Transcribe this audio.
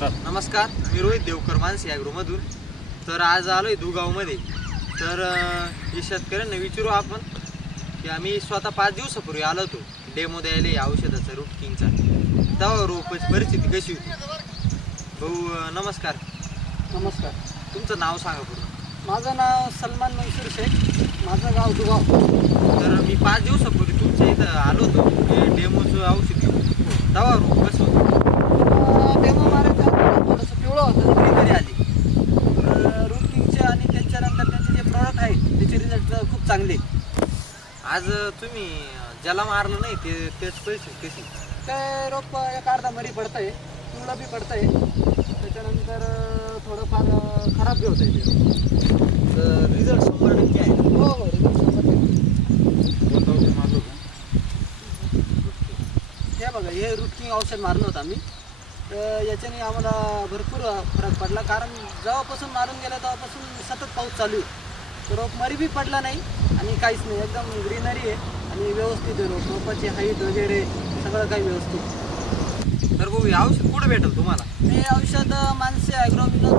नमस्कार, मी रोहित देवकर मानसी ॲग्रोमधून. तर आज आलो आहे दुगावमध्ये. तर हे शेतकऱ्यांना विचारू आपण की आम्ही स्वतः 5 दिवसापूर्वी आलो होतो डेमो द्यायला या औषधाचा रूट किंगचा. तेव्हा रोपाची परिस्थिती कशी होती? भाऊ नमस्कार. नमस्कार. तुमचं नाव सांगा पूर्ण. माझं नाव सलमान मनसूर शेख, माझं गाव दुगाव. तर मी 5 दिवसापूर्वी तुमच्या इथं आलो होतो डेमोचं औषध घेऊन. तेव्हा रोप कसं होतं? डेमो मारायचं थोडंसं पिवळं होतं, ग्रीनरी आली. रूटिंगचे आणि त्याच्यानंतर त्यांचे जे प्रॉडक्ट आहेत त्याचे रिझल्ट खूप चांगले. आज तुम्ही ज्याला मारलं नाही तेच परिस्थिती कशी? ते रोप एक अर्धा मरी पडतं आहे, पिवळं बी पडतं आहे, त्याच्यानंतर थोडंफार खराब बी होतं आहे ते. तर रिझल्ट 100% आहे. हो हो, रिझल्ट हे बघा, हे रूटिंग औषध मारलं होतं आम्ही. तर याच्याने आम्हाला भरपूर फरक पडला, कारण जेव्हापासून मारून गेलं तेव्हापासून सतत पाऊस चालू आहे. तर रोप मरी बी पडला नाही आणि काहीच नाही, एकदम ग्रीनरी आहे आणि व्यवस्थित आहे. रोपाची हाईट वगैरे सगळं काही व्यवस्थित. तर भाऊ हे औषध कुठं भेटेल तुम्हाला? हे औषध मानसी ॲग्रो विनोद